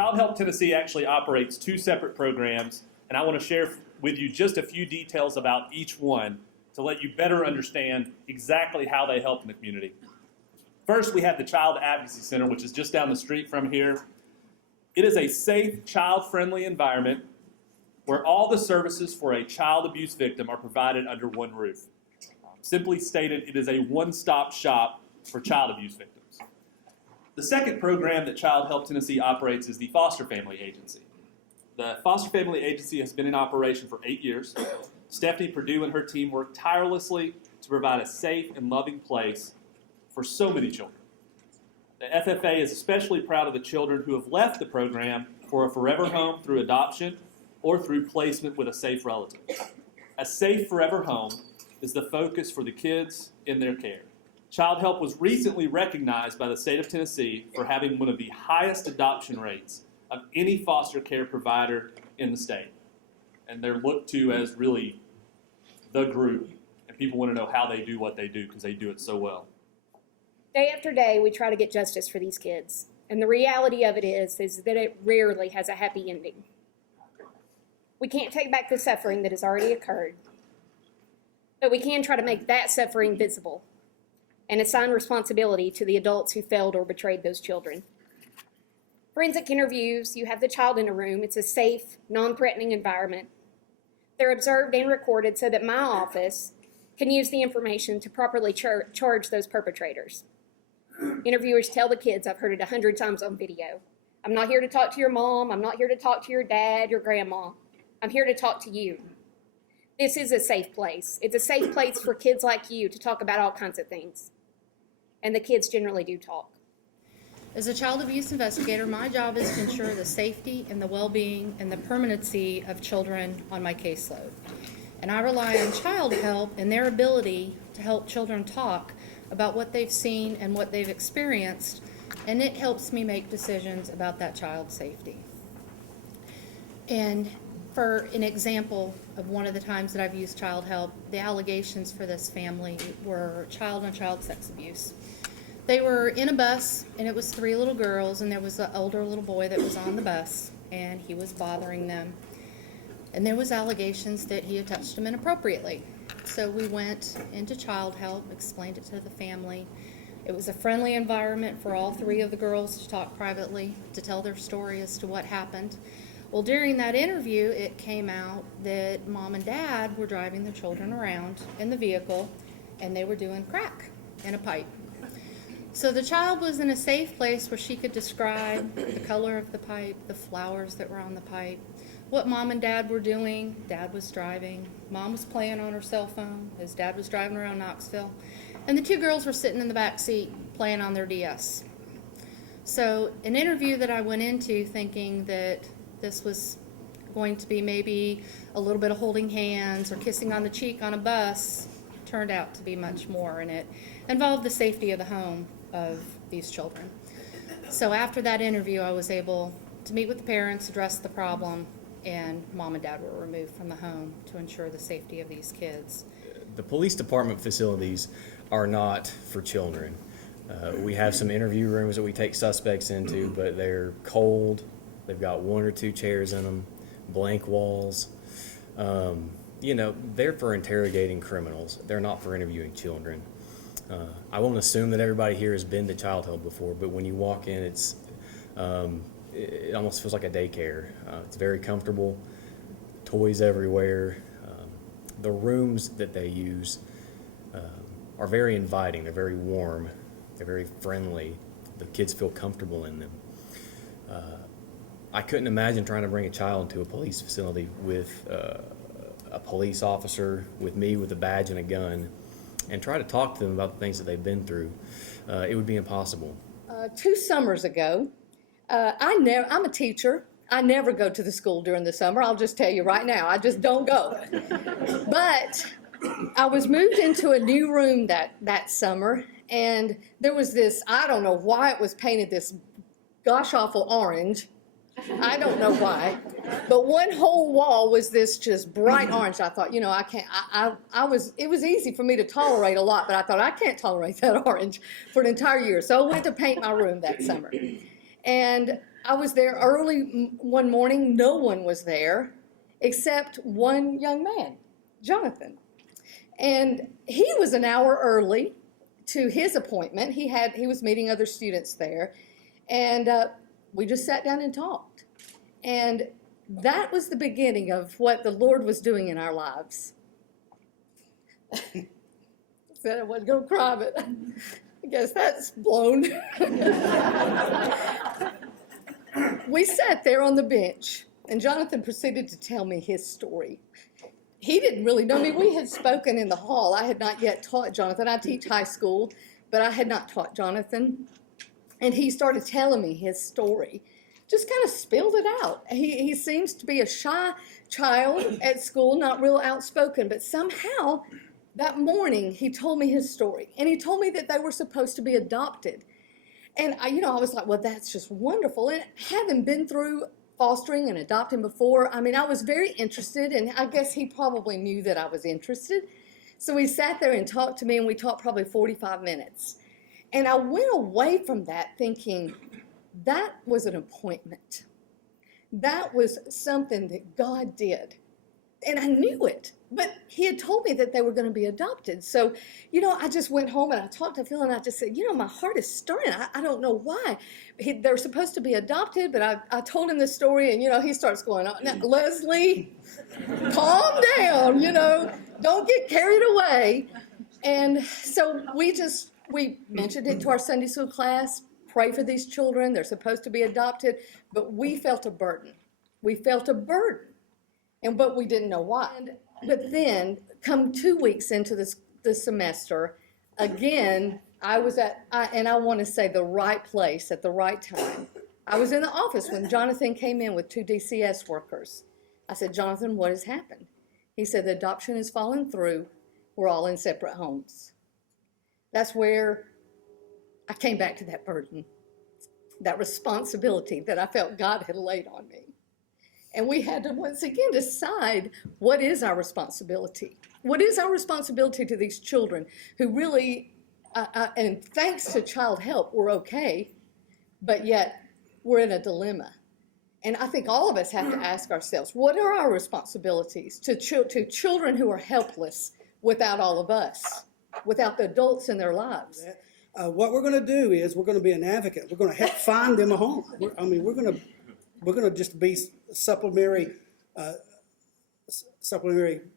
Childhelp Tennessee actually operates two separate programs, and I want to share with you just a few details about each one to let you better understand exactly how they help in the community. First, we have the Child Advocacy Center, which is just down the street from here. It is a safe, child-friendly environment where all the services for a child abuse victim are provided under one roof. Simply stated, it is a one-stop shop for child abuse victims. The second program that Childhelp Tennessee operates is the Foster Family Agency. The Foster Family Agency has been in operation for 8 years. Stephanie Perdue and her team work tirelessly to provide a safe and loving place for so many children. The FFA is especially proud of the children who have left the program for a forever home through adoption or through placement with a safe relative. A safe forever home is the focus for the kids in their care. Childhelp was recently recognized by the state of Tennessee for having one of the highest adoption rates of any foster care provider in the state. And they're looked to as really the group, and people want to know how they do what they do because they do it so well. Day after day, we try to get justice for these kids. And the reality of it is that it rarely has a happy ending. We can't take back the suffering that has already occurred, but we can try to make that suffering visible and assign responsibility to the adults who failed or betrayed those children. Forensic interviews, you have the child in a room. It's a safe, non-threatening environment. They're observed and recorded so that my office can use the information to properly charge those perpetrators. Interviewers tell the kids, I've heard it 100 times on video, I'm not here to talk to your mom, I'm not here to talk to your dad, your grandma. I'm here to talk to you. This is a safe place. It's a safe place for kids like you to talk about all kinds of things. And the kids generally do talk. As a child abuse investigator, my job is to ensure the safety and the well-being and the permanency of children on my caseload. And I rely on Childhelp and their ability to help children talk about what they've seen and what they've experienced, and it helps me make decisions about that child's safety. And for an example of one of the times that I've used Childhelp, the allegations for this family were child-on-child sex abuse. They were in a bus, and it was 3 little girls, and there was an older little boy that was on the bus, and he was bothering them. And there was allegations that he had touched them inappropriately. So we went into Childhelp, explained it to the family. It was a friendly environment for all 3 of the girls to talk privately, to tell their story as to what happened. Well, during that interview, it came out that mom and dad were driving their children around in the vehicle, and they were doing crack in a pipe. So the child was in a safe place where she could describe the color of the pipe, the flowers that were on the pipe, what mom and dad were doing. Dad was driving. Mom was playing on her cell phone. His dad was driving around Knoxville. And the 2 girls were sitting in the back seat playing on their DS. So an interview that I went into thinking that this was going to be maybe a little bit of holding hands or kissing on the cheek on a bus turned out to be much more, and it involved the safety of the home of these children. So after that interview, I was able to meet with the parents, address the problem, and mom and dad were removed from the home to ensure the safety of these kids. The police department facilities are not for children. We have some interview rooms that we take suspects into, but they're cold. They've got 1 or 2 chairs in them, blank walls. They're for interrogating criminals. They're not for interviewing children. I won't assume that everybody here has been to Childhelp before, but when you walk in, it almost feels like a daycare. It's very comfortable, toys everywhere. The rooms that they use are very inviting. They're very warm. They're very friendly. The kids feel comfortable in them. I couldn't imagine trying to bring a child to a police facility with a police officer, with me with a badge and a gun, and try to talk to them about the things that they've been through. It would be impossible. 2 summers ago, I'm a teacher. I never go to the school during the summer. I'll just tell you right now, I just don't go. But I was moved into a new room that summer, and there was this, I don't know why it was painted this gosh awful orange. I don't know why, but one whole wall was this just bright orange. I thought, I can't, it was easy for me to tolerate a lot, but I thought I can't tolerate that orange for an entire year. So I went to paint my room that summer. And I was there early one morning. No one was there except one young man, Jonathan. And he was an hour early to his appointment. He was meeting other students there. And we just sat down and talked. And that was the beginning of what the Lord was doing in our lives. I said I wasn't going to cry, but I guess that's blown. We sat there on the bench, and Jonathan proceeded to tell me his story. He didn't really know me. We had spoken in the hall. I had not yet taught Jonathan. I teach high school, but I had not taught Jonathan. And he started telling me his story, just kind of spilled it out. He seems to be a shy child at school, not real outspoken, but somehow that morning he told me his story. And he told me that they were supposed to be adopted. And I was like, well, that's just wonderful. And having been through fostering and adopting before, I was very interested, and I guess he probably knew that I was interested. So he sat there and talked to me, and we talked probably 45 minutes. And I went away from that thinking, that was an appointment. That was something that God did. And I knew it, but he had told me that they were going to be adopted. So, I just went home and I talked to Phil and I just said, my heart is stirring. I don't know why. They're supposed to be adopted, but I told him this story and, he starts going, now, Leslie, calm down, don't get carried away. And so we mentioned it to our Sunday school class, pray for these children. They're supposed to be adopted, but we felt a burden. We felt a burden. But we didn't know why. But then, come 2 weeks into the semester, again, I was and I want to say the right place at the right time. I was in the office when Jonathan came in with 2 DCS workers. I said, Jonathan, what has happened? He said, the adoption has fallen through. We're all in separate homes. That's where I came back to that burden, that responsibility that I felt God had laid on me. And we had to once again decide, what is our responsibility? What is our responsibility to these children who really, and thanks to Childhelp, we're okay, but yet we're in a dilemma. And I think all of us have to ask ourselves, what are our responsibilities to children who are helpless without all of us, without the adults in their lives? What we're going to do is we're going to be an advocate. We're going to help find them a home. We're going to just be supplementary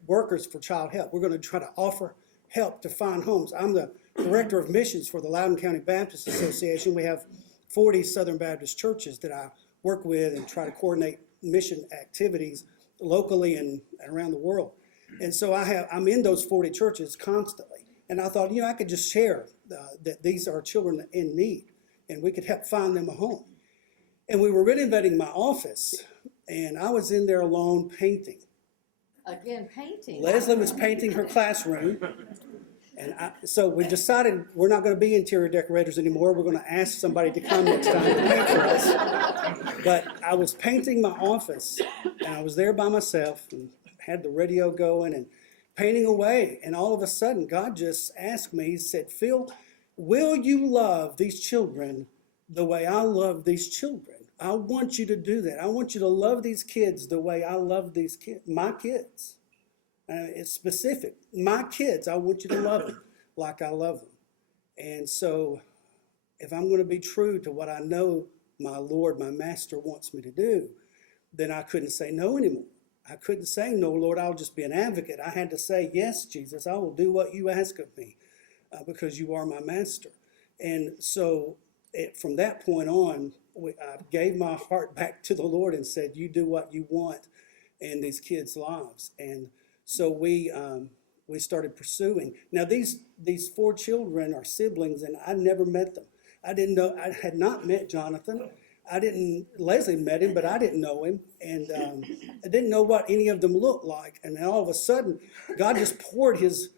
workers for Childhelp. We're going to try to offer help to find homes. I'm the director of missions for the Loudoun County Baptist Association. We have 40 Southern Baptist churches that I work with and try to coordinate mission activities locally and around the world. And so I'm in those 40 churches constantly. And I thought, I could just share that these are children in need, and we could help find them a home. And we were renovating my office, and I was in there alone painting. Again, painting. Leslie was painting her classroom, and so we decided we're not going to be interior decorators anymore. We're going to ask somebody to come next time to paint for us. But I was painting my office, and I was there by myself and had the radio going and painting away. And all of a sudden, God just asked me, he said, Phil, will you love these children the way I love these children? I want you to do that. I want you to love these kids the way I love these kids, my kids. It's specific. My kids, I want you to love them like I love them. And so if I'm going to be true to what I know my Lord, my Master wants me to do, then I couldn't say no anymore. I couldn't say, no, Lord, I'll just be an advocate. I had to say, yes, Jesus, I will do what you ask of me because you are my Master. And so from that point on, I gave my heart back to the Lord and said, you do what you want in these kids' lives. And so we started pursuing. Now, these 4 children are siblings, and I never met them. I didn't know, I had not met Jonathan. Leslie met him, but I didn't know him. And I didn't know what any of them looked like. And then all of a sudden, God just poured his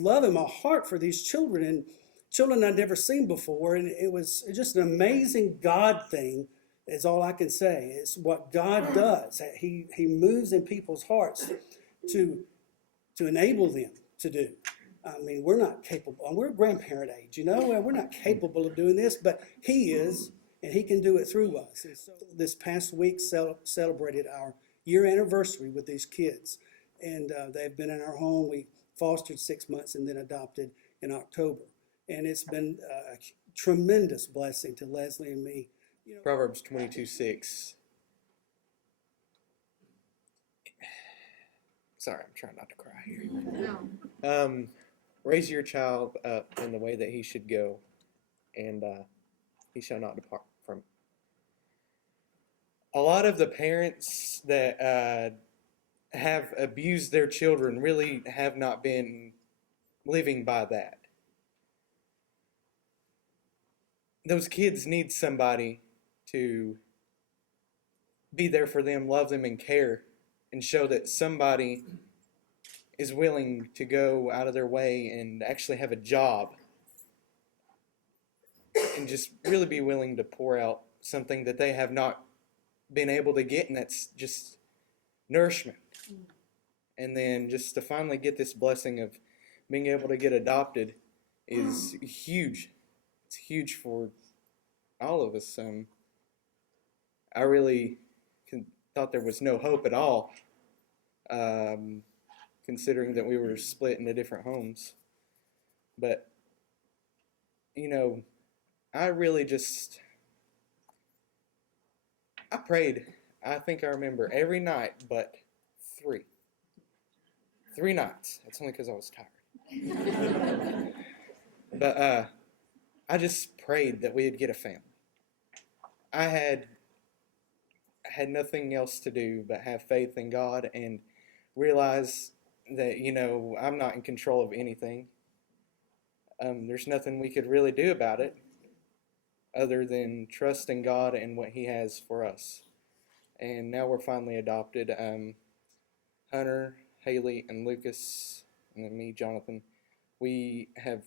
love in my heart for these children, and children I'd never seen before. And it was just an amazing God thing, is all I can say. It's what God does. He moves in people's hearts to enable them to do. I mean, we're not capable. We're grandparent age, we're not capable of doing this, but he is. and he can do it through us. And so this past week celebrated our year anniversary with these kids. And they've been in our home. We fostered 6 months and then adopted in October. And it's been a tremendous blessing to Leslie and me. Proverbs 22:6. Sorry, I'm trying not to cry here. Raise your child up in the way that he should go, and he shall not depart from it. A lot of the parents that have abused their children really have not been living by that. Those kids need somebody to be there for them, love them, and care, and show that somebody is willing to go out of their way and actually have a job and just really be willing to pour out something that they have not been able to get, and that's just nourishment. And then just to finally get this blessing of being able to get adopted is huge. It's huge for all of us. I really thought there was no hope at all, considering that we were split into different homes. But, I really I prayed. I think I remember every night but 3. 3 nights. That's only because I was tired. But I just prayed that we'd get a family. I had nothing else to do but have faith in God and realize that, I'm not in control of anything. There's nothing we could really do about it other than trust in God and what He has for us. And now we're finally adopted. Hunter, Haley, and Lucas, and then me, Jonathan, we have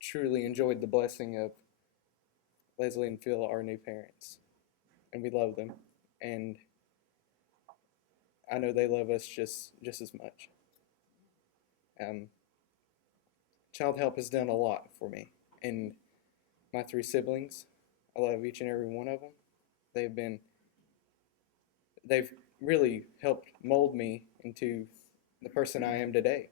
truly enjoyed the blessing of Leslie and Phil, our new parents. And we love them. And I know they love us just as much. Childhelp has done a lot for me. And my 3 siblings, I love each and every one of them. They've really helped mold me into the person I am today.